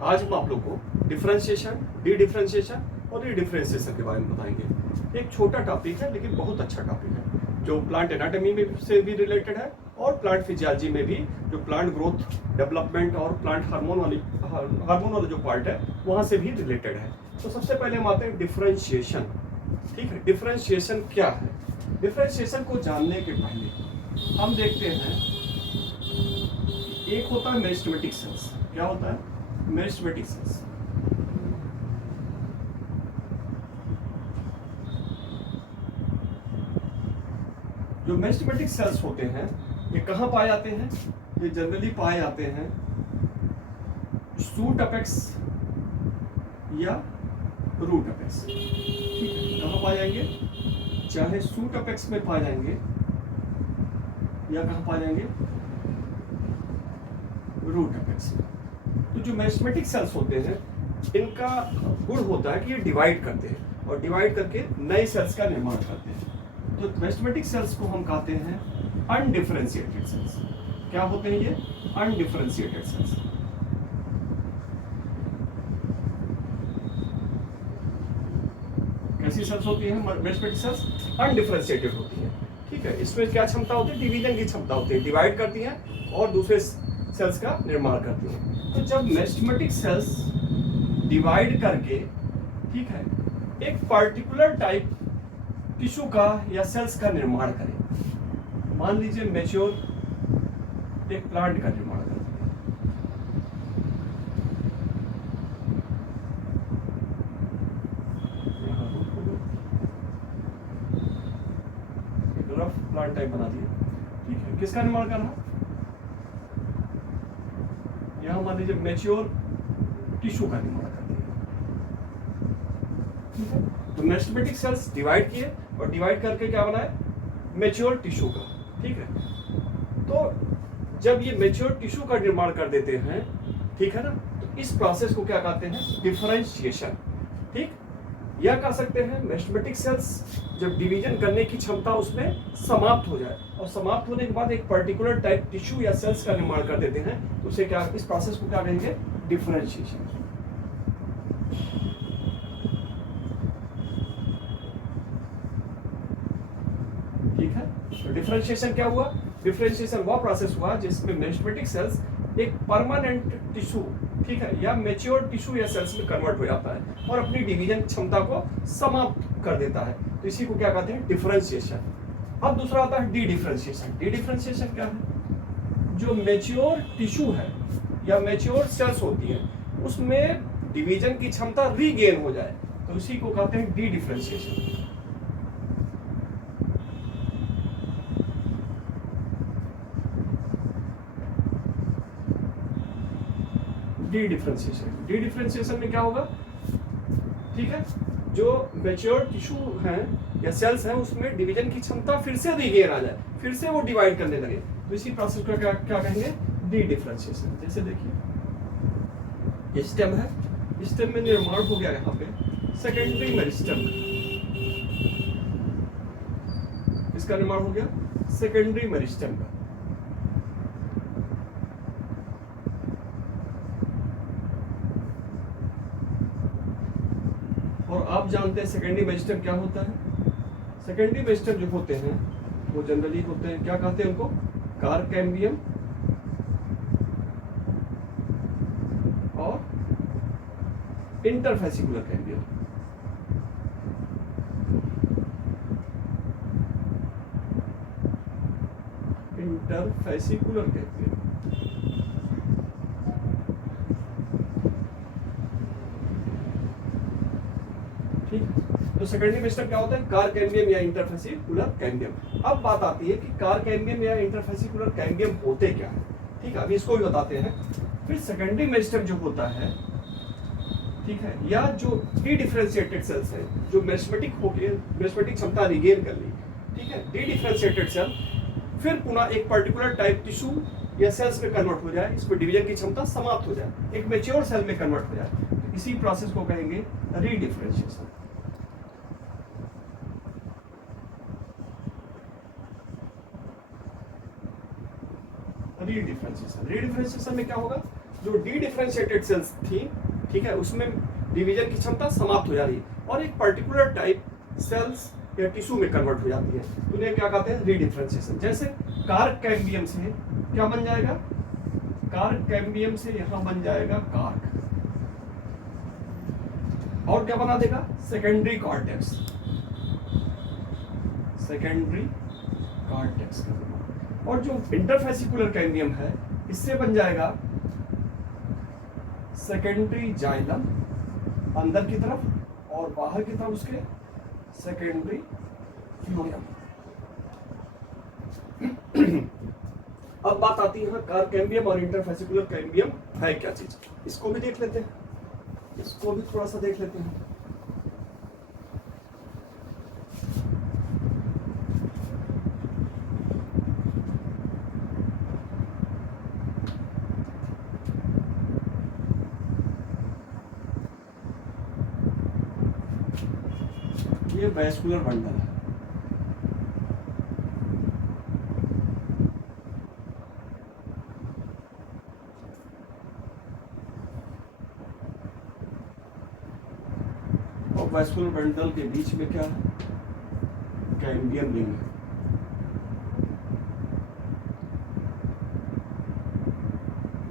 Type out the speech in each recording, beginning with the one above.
आज हम आप लोग को डिफरेंशिएशन, डी डिफरेंशिएशन और रीडिफरेंशिएशन के बारे में बताएंगे। एक छोटा टॉपिक है लेकिन बहुत अच्छा टॉपिक है, जो प्लांट एनाटॉमी में से भी रिलेटेड है और प्लांट फिजियोलॉजी में भी, जो प्लांट ग्रोथ डेवलपमेंट और प्लांट हार्मोन वाला जो पार्ट है वहाँ से भी रिलेटेड है। तो सबसे पहले हम आते हैं डिफरेंशिएशन। ठीक है, डिफरेंशिएशन क्या है? डिफरेंशिएशन को जानने के पहले हम देखते हैं, एक होता है मेरिस्टेमेटिक सेल्स। क्या होता है? Meristematic cells. जो मेरिस्टेमेटिक सेल्स होते हैं ये कहाँ पाए जाते हैं? ये जनरली पाए जाते हैं शूट अपेक्स या रूट अपेक्स। ठीक है, कहाँ पाए जाएंगे? चाहे शूट अपेक्स में पाए जाएंगे या कहाँ पाए जाएंगे? रूट अपेक्स में। तो जो मेरिस्टेमेटिक सेल्स होते हैं इनका गुण होता है कि ये डिवाइड करते हैं और डिवाइड करके नए सेल्स का निर्माण करते हैं। तो मेरिस्टेमेटिक सेल्स को हम कहते हैं अनडिफरेंशिएटेड सेल्स। क्या होते हैं ये? Undifferentiated sales. कैसी सेल्स होती हैं मेरिस्टेमेटिक सेल्स? अनडिफरेंशिएटेड होती है। ठीक है, इसमें क्या क्षमता होती है? डिवीजन की क्षमता होती है, डिवाइड करती हैं और दूसरे सेल्स का निर्माण करती हैं। तो जब मेरिस्टेमेटिक सेल्स डिवाइड करके, ठीक है, एक पर्टिकुलर टाइप टिश्यू का या सेल्स का निर्माण करें, मान लीजिए मैच्योर एक प्लांट का निर्माण करें, एक रफ प्लांट टाइप बना दिया। ठीक है, किसका निर्माण करना? यहां मान लीजिए मैच्योर टिश्यू का निर्माण कर दिया। ठीक है, तो मेरिस्टेमेटिक सेल्स डिवाइड किए और डिवाइड करके क्या बनाए? मैच्योर टिश्यू का। ठीक है, तो जब ये मैच्योर टिश्यू का निर्माण कर देते हैं, ठीक है ना, तो इस प्रोसेस को क्या कहते हैं? डिफरेंशिएशन। ठीक, या कह सकते हैं मेरिस्टेमेटिक सेल्स जब डिवीजन करने की क्षमता उसमें समाप्त हो जाए और समाप्त होने के बाद एक पर्टिकुलर टाइप टिश्यू या सेल्स का निर्माण कर देते हैं, तो उसे क्या, इस प्रोसेस को क्या कहेंगे? डिफरेंशिएशन। ठीक है, तो डिफरेंशिएशन क्या हुआ? डिफरेंशिएशन वह प्रोसेस हुआ जिसमें मेरिस्टेमेटिक सेल्स एक परमानेंट टिश्यू, ठीक है, या मैच्योर टिश्यू या सेल्स में कन्वर्ट हो जाता है और अपनी डिवीजन क्षमता को समाप्त कर देता है। तो इसी को क्या कहते हैं? डिफरेंशिएशन। अब दूसरा आता है डी डिफरेंशिएशन। डी डिफरेंशिएशन क्या है? जो मैच्योर टिश्यू है या मैच्योर सेल्स होती है उसमें डिवीजन की क्षमता रीगेन हो जाए, तो इसी को कहते हैं D differentiation. D differentiation. D differentiation में क्या होगा? ठीक है, जो मैच्योर टिश्यू हैं या सेल्स हैं उसमें डिवीजन की क्षमता फिर से रीगेन आ जाए, फिर से वो डिवाइड करने लगे, तो इसी प्रोसेस को क्या क्या कहेंगे? D differentiation. जैसे देखिए स्टेम है, स्टेम में निर्माण हो गया यहाँ पे सेकेंडरी मेरिस्टेम। इसका निर्माण हो गया सेकेंडरी मेरिस्टेम का। और आप जानते हैं सेकेंडरी मेरिस्टेम क्या होता है? सेकेंडरी मेरिस्टेम जो होते हैं वो जनरली होते हैं, क्या कहते हैं उनको? कार कैम्बियम और इंटरफेसिकुलर कैम्बियम। Interfascicular cambium. ठीक, तो सेकेंडरी मेरिस्टेम क्या होता है? कार कैम्बियम या इंटरफेसिकुलर कैम्बियम। अब बात आती है कि कार कैम्बियम या इंटरफेसिकुलर कैम्बियम होते क्या है। ठीक है, अभी इसको भी बताते हैं। फिर सेकेंडरी मेरिस्टेम जो होता है, ठीक है, या जो डी डिफरेंशिएटेड सेल्स है जो मेरिस्टेमेटिक होके मेरिस्टेमेटिक क्षमता रिगेन कर ली, ठीक है, डी डिफरेंशिएटेड सेल फिर पुनः एक पर्टिकुलर टाइप टिश्यू या सेल्स में कन्वर्ट हो जाए, इसमें डिवीजन की क्षमता समाप्त हो जाए, एक मैच्योर सेल में कन्वर्ट हो जाए, तो इसी प्रोसेस को कहेंगे रीडिफरेंशिएशन। रीडिफरेंशिएशन। रीडिफरेंशिएशन में क्या होगा? जो डी डिफरेंशिएटेड सेल्स थी, ठीक है, उसमें डिवीजन की क्षमता समाप्त हो जा रही है और एक पर्टिकुलर टाइप सेल्स या टिश्यू में कन्वर्ट हो जाती है। तो इन्हें क्या कहते हैं? रीडिफरेंशिएशन। जैसे कार्क कैम्बियम से क्या बन जाएगा? कार्क कैम्बियम से यहां बन जाएगा कार्क, और क्या बना देगा? Secondary cortex, secondary cortex. और जो इंटरफेसिकुलर कैम्बियम है इससे बन जाएगा सेकेंडरी जाइलम अंदर की तरफ, और बाहर की तरफ उसके सेकेंडरी फ्लोएम। अब बात आती है कार्क कैम्बियम और इंटरफेसिकुलर कैम्बियम है क्या चीज, इसको भी देख लेते हैं, इसको भी थोड़ा सा देख लेते हैं। ये वैस्कुलर बंडल है, और वैस्कुलर बंडल के बीच में क्या है? कैम्बियम रिंग है।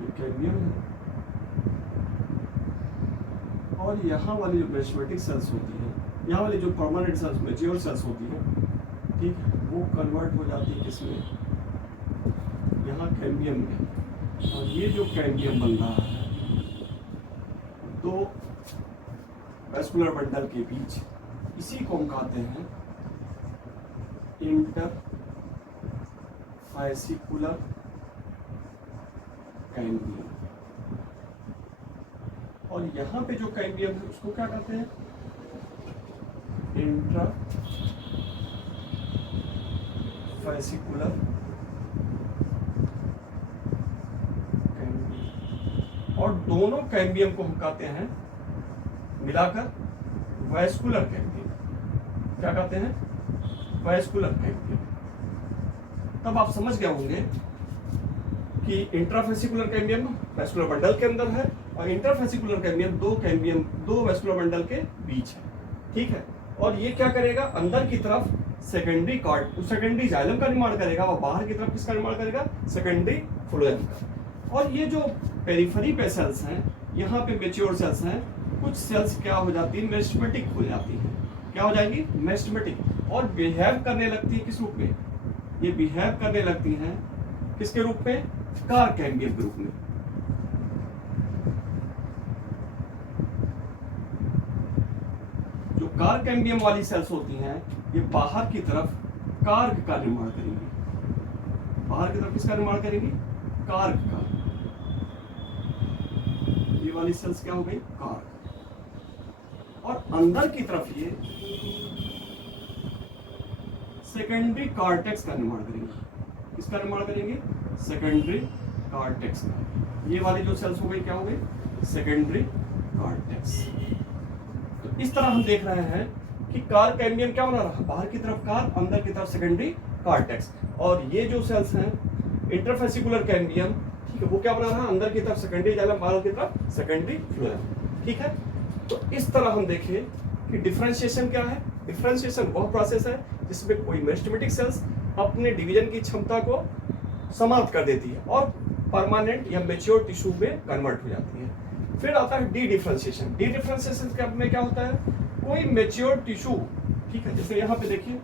ये कैम्बियम है, और यहाँ वाली जो मेरिस्टेमेटिक सेल्स होती है, यहाँ वाली जो परमानेंट सेल्स, मैच्योर सेल्स होती है, ठीक है, वो कन्वर्ट हो जाती है किसमें? यहाँ कैम्बियम में। और ये जो कैम्बियम बन रहा है तो वैस्कुलर बंडल के बीच, इसी को हम कहते हैं इंटरफेसिकुलर कैम्बियम। और यहाँ पे जो कैम्बियम है उसको क्या कहते हैं? Intrafascicular cambium. और दोनों कैम्बियम को हम कहते हैं मिलाकर वैस्कुलर कैम्बियम। क्या कहते हैं? Vascular cambium. तब आप समझ गए होंगे कि इंट्राफेसिकुलर कैम्बियम वैस्कुलर बंडल के अंदर है और इंटरफेसिकुलर कैम्बियम दो वैस्कुलर बंडल के बीच है, ठीक है। और ये क्या करेगा? अंदर की तरफ सेकेंडरी जाइलम का निर्माण करेगा और बाहर की तरफ किसका निर्माण करेगा? सेकेंडरी फ्लोएम का। और ये जो पेरिफेरी पे सेल्स हैं, यहाँ पे मैच्योर सेल्स हैं, कुछ सेल्स क्या हो जाती है? मेरिस्टेमेटिक हो जाती है। क्या हो जाएगी? मेरिस्टेमेटिक, और बिहेव करने लगती है किस रूप में? ये बिहेव करने लगती हैं किसके रूप में? कार्क कैम्बियम के रूप में। जो कार्क कैम्बियम वाली सेल्स होती हैं ये बाहर की तरफ कार्क का निर्माण करेंगी। बाहर की तरफ किसका निर्माण करेंगी? कार्क का। ये वाली सेल्स क्या हो गई? कार्क। और अंदर की तरफ ये सेकेंडरी कॉर्टेक्स का निर्माण करेंगे। किसका निर्माण करेंगे? सेकेंडरी कॉर्टेक्स का। ये वाली जो सेल्स हो गई क्या हो गई? Secondary cortex. तो इस तरह हम देख रहे हैं कि कार्क कैम्बियम क्या बना रहा? बाहर की तरफ कार्क, अंदर की तरफ सेकेंडरी कॉर्टेक्स। और ये जो सेल्स हैं इंटरफेसिकुलर कैम्बियम, ठीक है, वो क्या बना रहा? अंदर की तरफ सेकेंडरी जाइलम, बाहर की तरफ सेकेंडरी फ्लोएम, ठीक है। तो इस तरह हम देखें कि डिफरेंशिएशन क्या है? डिफरेंशिएशन वह प्रोसेस है जिसमें कोई मेरिस्टेमेटिक सेल्स अपने डिवीजन की क्षमता को समाप्त कर देती है और परमानेंट या मैच्योर टिश्यू में कन्वर्ट हो जाती है। फिर आता है डी डिफरेंशिएशन। डी डिफरेंशिएशन में क्या होता है? कोई मैच्योर टिश्यू, ठीक है, जैसे यहाँ पे देखिए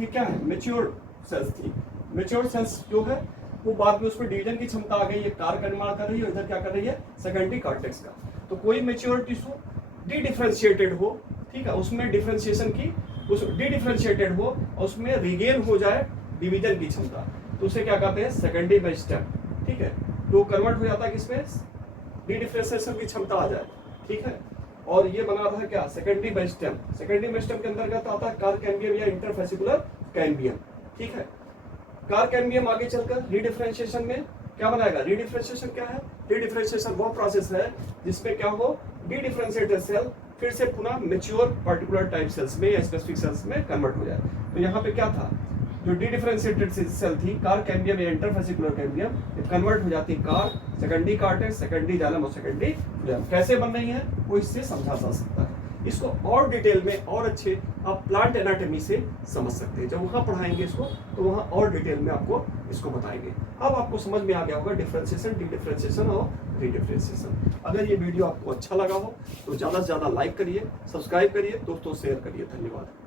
ये क्या है? मैच्योर सेल्स थी। मैच्योर सेल्स जो है वो बाद में उसमें डिवीजन की क्षमता आ गई है, कार्क का निर्माण कर रही है, इधर क्या कर रही है? सेकेंडरी कॉर्टेक्स का। तो कोई मैच्योर टिश्यू डी डिफरेंशिएटेड हो, ठीक है, उसमें डिफरेंशिएशन की उस डी डिफरेंशिएटेड हो और उसमें रिगेन हो जाए डिवीजन की क्षमता, तो उसे क्या कहते हैं? सेकेंडरी मेरिस्टेम, ठीक है। तो कन्वर्ट हो जाता है किसमें? डी डिफरेंशिएशन की क्षमता आ जाए, ठीक है। और ये बना रहा है क्या? Secondary meristem. सेकेंडरी मेरिस्टेम के अंतर्गत आता है कार्क कैम्बियम या इंटरफेसिकुलर कैम्बियम, ठीक है। कार्क कैम्बियम आगे चलकर रीडिफरेंशिएशन में क्या बनाएगा? रीडिफरेंशिएशन क्या है? रीडिफरेंशिएशन वो प्रोसेस है जिसमें क्या हो? डी डिफरेंशिएटेड सेल फिर से पुनः मैच्योर पर्टिकुलर टाइप सेल्स में या स्पेसिफिक सेल्स में कन्वर्ट हो जाए। तो यहाँ पे क्या था? जो डी डिफरेंशिएटेड सेल थी कार कैम्बियम या इंटरफेसिकुलर कैम्बियम, ये कन्वर्ट हो जाती है car secondary cortex, secondary xylem और सेकेंडरी फ्लोएम। कैसे बन रही है वो इससे समझा जा सकता है। इसको और डिटेल में और अच्छे आप प्लांट एनाटॉमी से समझ सकते हैं। जब वहाँ पढ़ाएंगे इसको तो वहाँ और डिटेल में आपको इसको बताएंगे। अब आपको समझ में आ गया होगा डिफरेंशिएशन, डी डिफरेंशिएशन और रीडिफरेंशिएशन। अगर ये वीडियो आपको अच्छा लगा हो तो ज़्यादा से ज़्यादा लाइक करिए, सब्सक्राइब करिए, दोस्तों शेयर करिए। धन्यवाद।